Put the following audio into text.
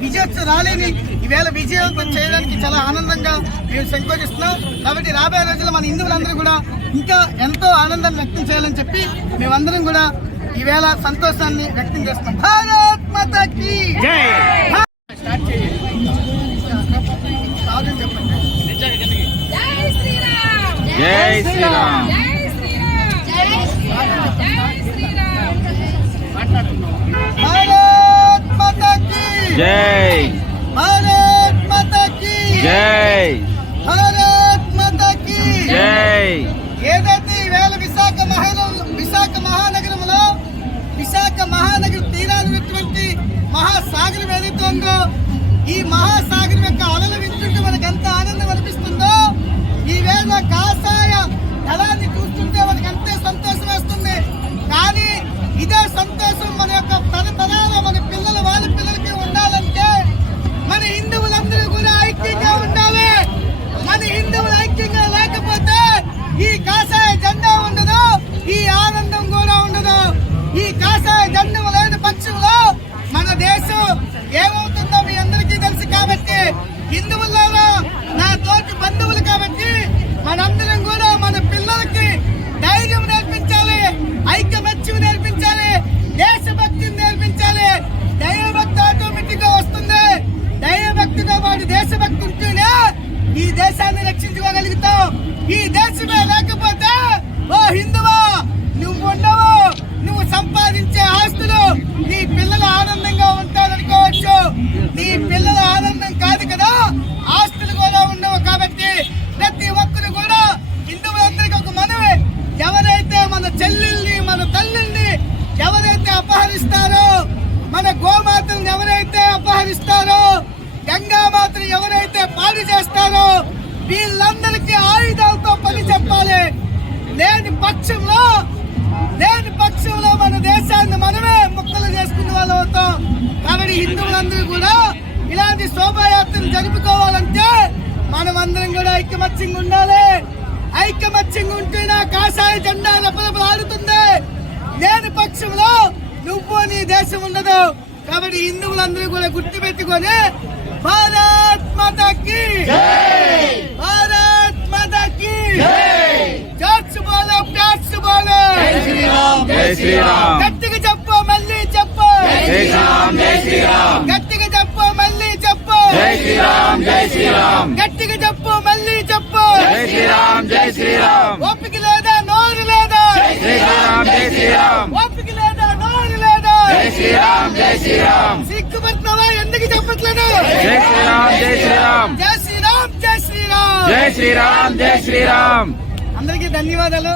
విజయోత్సవ ర్యాలీని ఈవేళ విజయవంతం చేయడానికి చాలా ఆనందంగా మేము సంకోచిస్తున్నాం. కాబట్టి రాబోయే రోజుల్లో మన హిందువులందరూ కూడా ఇంకా ఎంతో ఆనందాన్ని వ్యక్తం చేయాలని చెప్పి మేమందరం కూడా ఈవేళ సంతోషాన్ని వ్యక్తం చేస్తున్నాం. భారత్ మాతాకి సాధన చెప్పండి జై శ్రీరామ్ జై శ్రీరామ్! జై శ్రీరామ్ జై శ్రీరామ్ భారత్ మాతాకి జై. భారత్ మాతాకి జై. భారత్ మాతాకి జై. ఏదైతే ఈవేళ విశాఖ మహా విశాఖ మహానగరంలో విశాఖ మహానగర తీరాలైనటువంటి మహాసాగరం ఏదైతే ఉందో ఈ మహాసాగరం ఐక్యంగా లేకపోతే ఈ కాషాయ జెండా ఉండదు ఈ ఆనందం కూడా ఉండదు. ఈ కాషాయ జెండా రక్షించుకోగలుగుతాం ఈ పక్షంలో లేని పక్షంలో మన దేశాన్ని మనమే ముక్కలు చేసుకునే వాళ్ళు అవుతాం. కాబట్టి హిందువులందరూ కూడా ఇలాంటి శోభాయాత్రను జరుపుకోవాలంటే మనం అందరం కూడా ఐక్యమత్యంగా ఉండాలి. ఐకమత్యంగా ఉంటేనే కాషాయ జెండా రెపరెపలాడుతుంది లేని పక్షంలో నువ్వు నీ దేశం ఉండదు. కాబట్టి హిందువులందరూ కూడా గుర్తుపెట్టుకొని భారత్ మాతాకి జై శ్రీరామ్ గట్టిగా చెప్పు మళ్ళీ చెప్పు జై శ్రీరామ్ జై శ్రీరామ్ గట్టిగా చెప్పు మళ్ళీ చెప్పు జై శ్రీరామ్ జై శ్రీరామ్ గట్టిగా చెప్పు మళ్ళీ చెప్పు జై శ్రీరామ్ జై శ్రీరామ్ ఓపిక లేదా నోరు లేదా జై శ్రీరామ్ జై శ్రీరామ్ ఓపిక లేదా నోరు లేదా జై శ్రీరామ్ జై శ్రీరామ్ సిగ్గుపడుతున్నావా ఎందుకు చెప్పట్లేదు జై శ్రీరామ్ జై శ్రీరామ్ జై శ్రీరామ్ జై శ్రీరామ్ జై శ్రీరామ్ జై శ్రీరామ్ అందరికీ ధన్యవాదాలు